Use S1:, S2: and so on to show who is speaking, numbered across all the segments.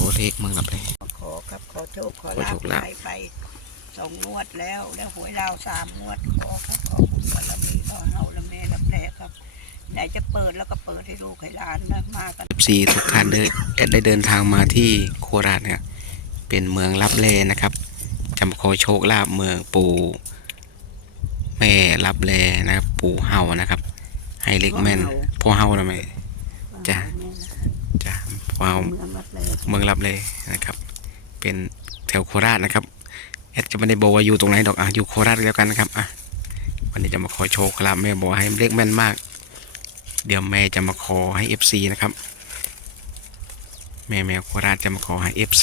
S1: เลขเมืองลับแล
S2: ขอครับขอโชคขอลาภไป2 งวดแล้วหวยดาว3 งวดขอครับขอบุญบารมีขอเฮาละแม่ลับแลครับไหนจะเปิดแล้วก็เปิดให้ลูกให้หลานนะมากัน
S1: ซีทุกท่านได้เดินทางมาที่โคราชเนี่ยเป็นเมืองลับแลนะครับจะมาขอโชคลาภเมืองปู่แม่ลับแลนะครับปู่เฮานะครับให้เล็กแม่นพ่อเฮานะแม่จ้ะพ่อเฮาเมืองลับแลนะครับเป็นแถวโคราชนะครับแอดจะไม่ได้บอกว่าอยู่ตรงไหนดอกอยู่โคราชแล้วกันนะครับวันนี้จะมาขอโชคลาภแม่บอกให้เล็กแม่นมากเดี๋ยวแม่จะมาขอให้ FC นะครับแม่โคราชจะมาขอให้ FC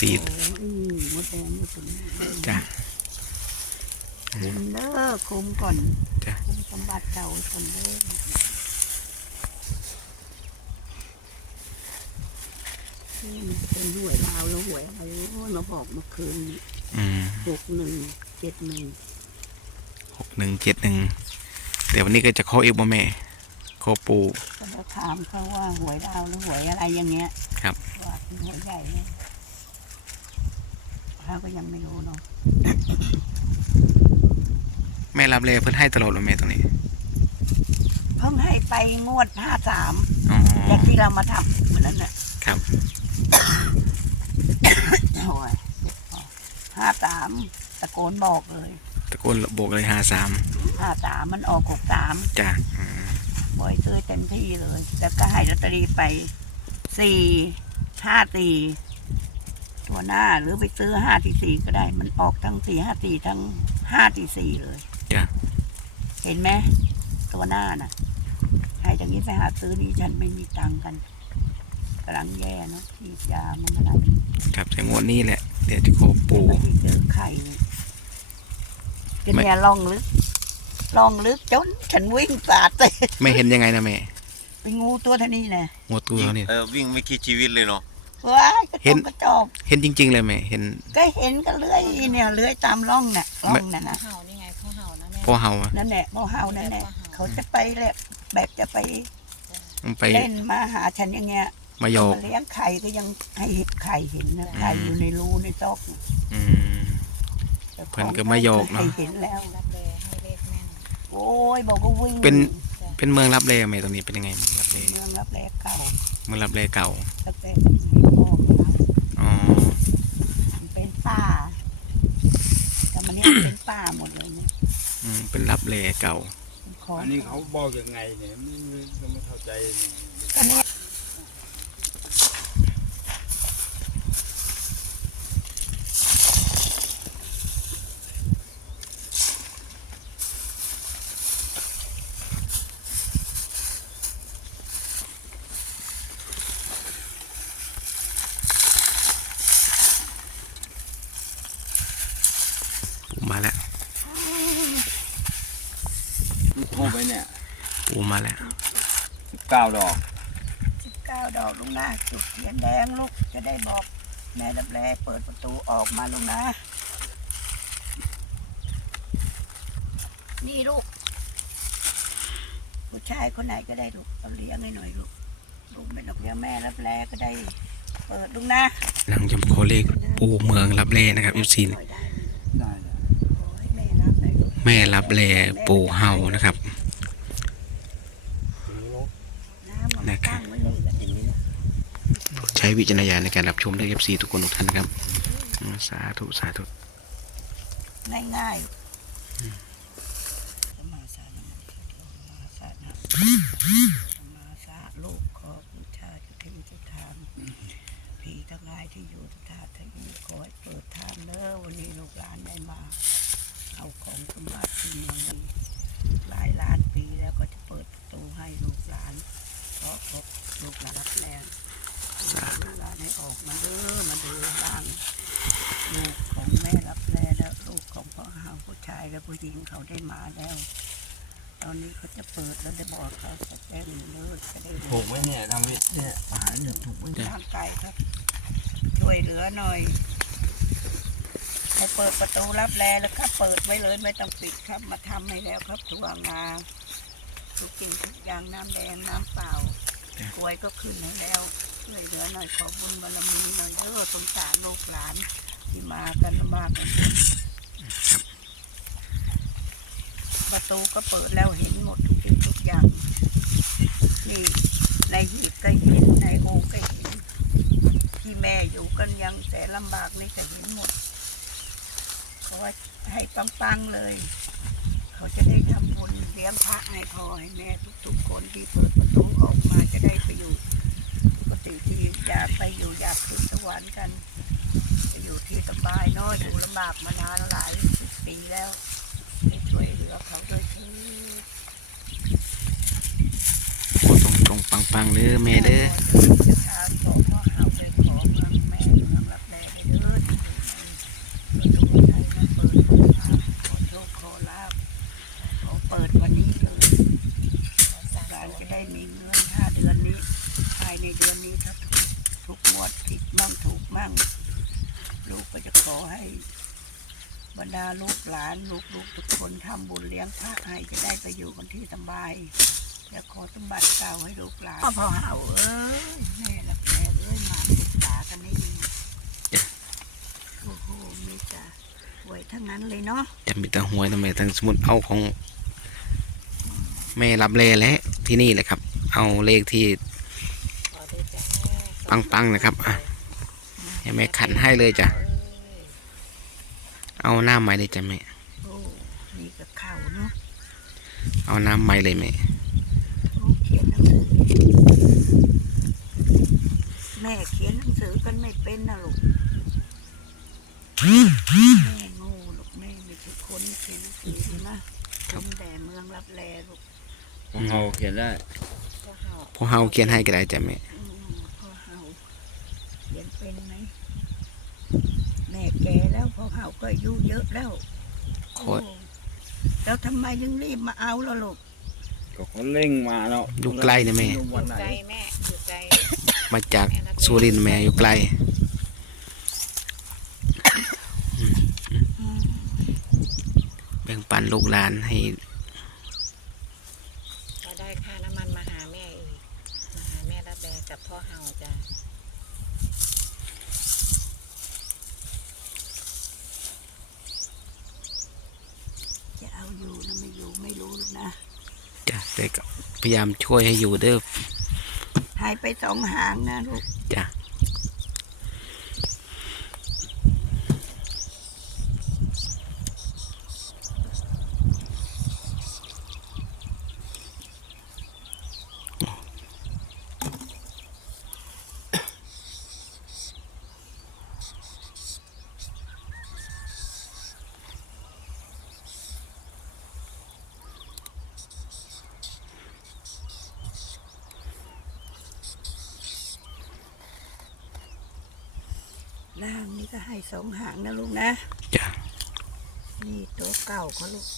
S1: จ้ะ
S2: คุมเด้อคุมก่อน
S1: จ้ะ
S2: คุมสมบัติเก่าคนเด้อเป็นหวยดาวแล้วหวยอะไรมาบอกเมื่อคืน
S1: 6171แต่วันนี้ก็จะขออีกบ่แม่ขอปู่
S2: ก็จะถามเขาว่าหวยดาวหรือหวยอะไรอย่างเงี้ย
S1: ครับ
S2: ว่าเป็นหวยใหญ่เนี่ยเขาก็ยังไม่รู้เนาะ
S1: แม่รับเลยเพิ่นให้ตลอดเลยแม่ตรงนี้
S2: เพิ่งให้ไปงวด53อย่างที่เรามาทำเหมือนนั้นน่ะ
S1: ครับ
S2: โอ้ย53ตะโกนบอกเลย
S1: ตะโกนบอกเลย53
S2: มันออก63
S1: จ้ะ
S2: บอยซื้อเต็มที่เลยแล้วก็ให้ลอตเตอรี่ไป454ตัวหน้าหรือไปซื้อ544ก็ได้มันออกทั้ง454ทั้ง544เลย
S1: จ้ะ
S2: เห็นไหมตัวหน้าน่ะให้จากนี้ไปหาซื้อนี่ฉันไม่มีตังค์กันกำลังแย่เนาะฉีดยามันอะไร
S1: ครับแต่งวดนี้แหละเดี๋ยวจะขอปู่
S2: ไม่ได้เจอไข่ก็เนี่ยลองลึกจนฉันวิ่งสาดเลย
S1: ไม่เห็นยังไงนะแม่
S2: เป็นงูตัวเท่านี้แหละ
S1: งูตัวนี้
S3: วิ่งไม่คิดชีวิตเลยเนาะ
S2: ว้ายกระจอก
S1: เห็นจริงๆเลยแม่เห็น
S2: ก็เห็นก็เลื้อยเนี่ยเลื้อยตามร่องน่ะร่องน่ะนะ
S4: เห่านี่ไงพ่อเห่านะแม่
S1: พ่อเห่า
S2: นั่นแหละพ่อเห่านั่นแหละเขาจะไปแหละแบบจะไปเล่นมาหาฉันอย่างเงี้ย
S1: มาโยก
S2: เลี้ยงไข่ก็ยังให้ไข่เห็นนะไข่อยู่ในรูในซอก
S1: เพิ่นก็มาโยกเนาะ
S2: เห็นแล้ว
S4: รับเลยให้เลขแม่น
S2: โอ้ยบอกก็วิ่ง
S1: เป็นเมืองรับแลไหมตรงนี้เป็นยังไงเมืองรับแล
S2: เมืองรับแลเก่า
S1: เมืองรับแลเก่า
S2: ตั้งแต่พ่อ
S1: อ๋อ
S2: เป็นป่าแต่มันเนี่ยเป็นป่าหมดเลยเนี่ย
S1: เป็นรับแลเก่า
S3: อันนี้เขาบอกยังไงเนี่ยไม่เข้าใจ
S1: มาแล้ว
S3: ทูบไปเนี่ย
S1: ปูมาแล้ว
S3: 19 ดอก
S2: 19 ดอกลุงนะจุดเทียนแดงลูกจะได้บอกแม่รับแลเปิดประตูออกมาลุงนะนี่ลูกผู้ชายคนไหนก็ได้ลูกเอาเลี้ยงให้หน่อยลูกไม่ต้องเลี้ยงแม่รับแลก็ได้เปิดลุงนะ
S1: นั่งจำโคเลขปูเมืองรับแลนะครับFCแม่รับแลปู่เฮานะครับใช้วิจารณญาณในการรับชมได้ FC ทุกคนทุกท่านครับสาธุ
S2: ง่ายๆลูกขอบูชาจุดเทียนจุดทานผีทั้งหลายที่อยู่ทุกท่านที่มีขอให้เปิดทางเด้อวันนี้ลูกหลานได้มาเอาของสมบัติที่เมืองนี้หลายล้านปีแล้วก็จะเปิดประตูให้ลูกหลานเพราะพบลูกหลานรับแรงลูกหลานให้ออกมาเด้อมาดูบ้างลูกของแม่รับแรงแล้วลูกของพ่อเฮาผู้ชายและผู้หญิงเขาได้มาแล้วตอนนี้เขาจะเปิดแล้วได้บอกเขาจะแจ้งเลิกจะได้
S3: ถูกไหมเนี่ยทำเนี่ยอาหารเนี่ยถูกไหม
S2: ทางไกลครับช่วยเหลือหน่อยให้เปิดประตูรับแลแล้วครับเปิดไว้เลยไม่ต้องปิดครับมาทำให้แล้วครับถั่วงาทุกสิ่งทุกอย่างน้ำแดงน้ำเปล่ากล้วยก็ขึ้นให้แล้วช่วยเหลือหน่อยขอบุญบารมีหน่อยเด้อสงสารลูกหลานที่มากันลำบากกันประตูก็เปิดแล้วเห็นหมดทุกสิ่งทุกอย่างนี่ในหีบก็เห็นในโอ่งก็เห็นที่แม่อยู่กันยังแต่ลำบากนี่ก็เห็นหมดขอให้ปังๆเลยเขาจะได้ทำบุญเลี้ยงพระให้พ่อให้แม่ทุกๆคนที่เปิดประตูออกมาจะได้ไปอยู่ปกติที่อยากไปอยู่อยากขึ้นสวรรค์กันจะอยู่ที่สบายน้อยอยู่ลำบากมานานหลายสิบปีแล้วให้ช่วยเหลือเขาด้วยเถิด
S1: โอ้ตรงปังๆเด้อแม่เด้อ
S2: จะทานขอพ่อเอาไปขอเมืองแม่เมืองรับแรงให้เด้อที่อยู่ในประตูไทยมาเปิดทางขอโชคขอลาภขอเปิดวันนี้เลยการจะได้มีเงิน5 เดือนนี้ภายในเดือนนี้ถ้าทุกงวดผิดมั่งถูกมั่งลูกก็จะขอให้บรรดาลูกหลานลูกทุกคนทำบุญเลี้ยงพระให้จะได้ไปอยู่กันที่สบายจะขอสมบัติเก่าให้ลูกหลานพ่อเห่าแม่ละแม่มาศึกษากันให้ดีโอ้โหมีแต่หวยทั้งนั้นเลยเนาะ
S1: จะมีแต่หวยนะแม่ทั้งสมุดเอาของแม่รับเลและที่นี่เลยครับ เอาเลขที่
S4: ขอด้วยจ้า
S1: ปังๆนะครับอ่ะให้แม่ขันให้เลยจ้ะเอาหน้าไม้เลยจ้ะแม่
S2: โอ้นี่กับเข่าเนาะ
S1: เอาน้ำไม้เลยแม่
S2: โอ้เขียนหนังสือแม่เขียนหนังสือกันไม่เป็นนะลูกแม่โง่ลูกแม่ไม่ใช่คนเขียนหนังสือนะคนแต่เมืองรับแลลูก
S3: ของเราเขียนได้
S4: พ่อเห่า
S1: พวกเฮาเขียนให้ก็ได้จ้ะแม่
S2: พ่อเฮาเขียนเป็นไหมแม่แก่แล้วพ่อเฮาก็อายุเยอะแล้ว
S1: โคตร
S2: โอ้แล้วทำไมยังรีบมาเอาล่ะลูก
S3: ก็เขาเร่งมาเนาะ
S1: อยู่ไกลนะแม่
S4: อ
S3: วัน
S4: ยู่
S3: ไหน
S4: ไกลแม่อยู่ไกล
S1: มาจากสุรินทร์แม่อยู่ไกลแบ่งปันลูกหลานให้
S4: เราได้ค่าน้ำมันมาหาแม่อีกมาหาแม่รับแรงกับพ่อเห่าจ้ะ
S2: จะเอาอยู่นะไม่อยู่ไม่รู้หรอกนะ
S1: จ้ะแต่ก็พยายามช่วยให้อยู่เด้อ
S2: หายไป2 หางนะลูก
S1: จ้ะ
S2: ล่างนี่ก็ให้2 หางนะลูกนะ
S1: จ้ะ
S2: นี่ตัวเก่าเขาลูก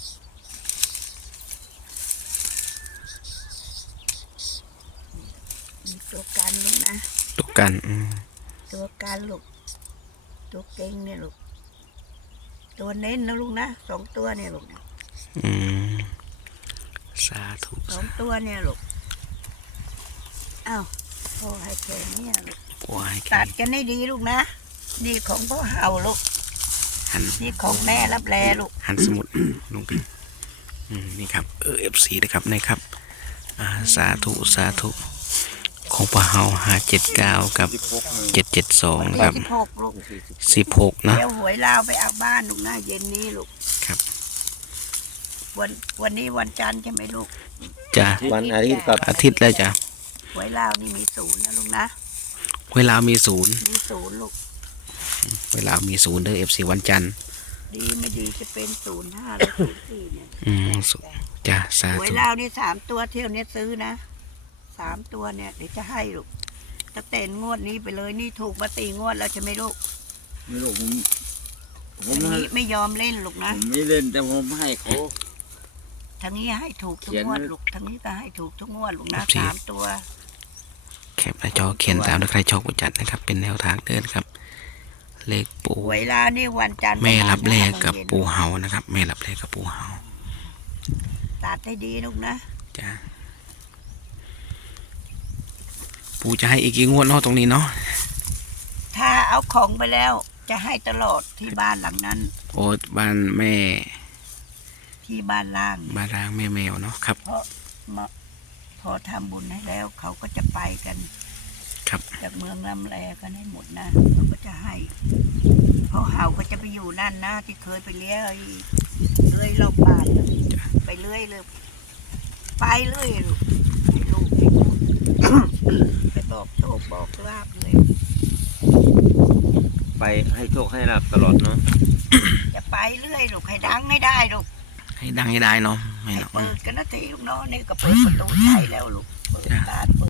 S2: นี่ตัวกันลูกนะ
S1: ตุกกัน
S2: ตัวกันลูกตัวเก่งเนี่ยลูกตัวเน้นนะลูกนะ2 ตัวเนี่ยลูก
S1: อืมสาธุ
S2: 2 ตัวเนี่ยลูกอ้าวพ่อให้แค่เนี้ลูก
S1: ปัวให้
S2: ตั
S1: แก่
S2: ดกันให้ดีลูกนะนี่ของพ่อเห่าลูก
S1: หัน
S2: นี่ของแม่รับแลลูก
S1: หันสมุดลงกันนี่ครับFC นะครับนะครับสาธุสาธุของปะเฮา579กับ772นะครับ
S2: 16ลูก
S1: 16นะ
S2: เดี๋ยวหวยลาวไปเอาบ้านลูกนะเย็นนี้ลูก
S1: ครับ
S2: วันนี้วันจันทร์ใช่ไหมลูก
S1: จ้ะ
S5: วันอาทิตย์กับ
S1: อาทิตย์แล้วจ้ะ
S2: หวยลาวนี่มี0นะลูกนะ
S1: เวลามีศูนย์
S2: มี0ลูก
S1: เวลามีศูนย์เด้อ FC วันจันทร์
S2: ดีไม่ดีจะเป็น05หรือ04เนี่ย
S1: ศูนย์จ้ะสา
S2: หวย
S1: ธุ
S2: ลาวนี่3 ตัวเที่ยวนี้ซื้อนะ3 ตัวเนี่ยเดี๋ยวจะให้ลูกจะเต้นงวดนี้ไปเลยนี่ถูกมา4 งวดแล้วใช่ไหมลูก
S3: ไม่รู้ผม
S2: ทางนี้ไม่ยอมเล่นลูกนะ
S3: ผมไม่เล่นแต่ผมให้เขา
S2: ทางนี้ให้ถูกทุก
S3: เขียน
S2: งวดลูกทางนี้ก็ให้ถูกทุกงวดลูกนะ3 ตัว
S1: แคปหน้าจอเขียนตามถ้าใครชอบก็จัดนะครับ เป็นแนวทางเดินครับ เลขปู
S2: หวยลาวนี่วันจันทร์
S1: แม่รับแล
S2: ประมาณ
S1: กับ
S2: 5
S1: ปูเฮานะครับ แม่รับแลกับปูเฮา
S2: ตัดให้ดีลูกนะ
S1: จ้ะปู่จะให้อีกกี่งวดเนาะตรงนี้เนาะ
S2: ถ้าเอาของไปแล้ว จะให้ตลอดที่บ้านหลังนั้น
S1: โอ้บ้านแม่
S2: ที่บ้านล่าง
S1: บ้านร้างแม่แมวเนาะครับ
S2: เพราะมาพอทำบุญให้แล้ว เขาก็จะไปกัน
S1: ครับ
S2: จากเมืองลำแลกันให้หมดนะเขาก็จะให้เพราะเห่าก็จะไปอยู่นั่นนะที่เคยไปเลี้ยงเลื่อยรอบบ้านน่ะไปเลื่อยเลยไปเลื่อยลูกให้ลูกไปบอกโชคบอกลาบเลย
S5: ไปให้โชคให้ลาบตลอดเนาะ
S2: จะไปเรื่อยลูกให้ดังให้ได้ลูก
S1: ให้ดังให้ได้เนาะไม่
S2: ให้
S1: เนาะ
S2: เปิดกันนะทีลูกเนาะนี่ก็เปิดประตูใช้แล้วลูกเปิดบ้านเปิด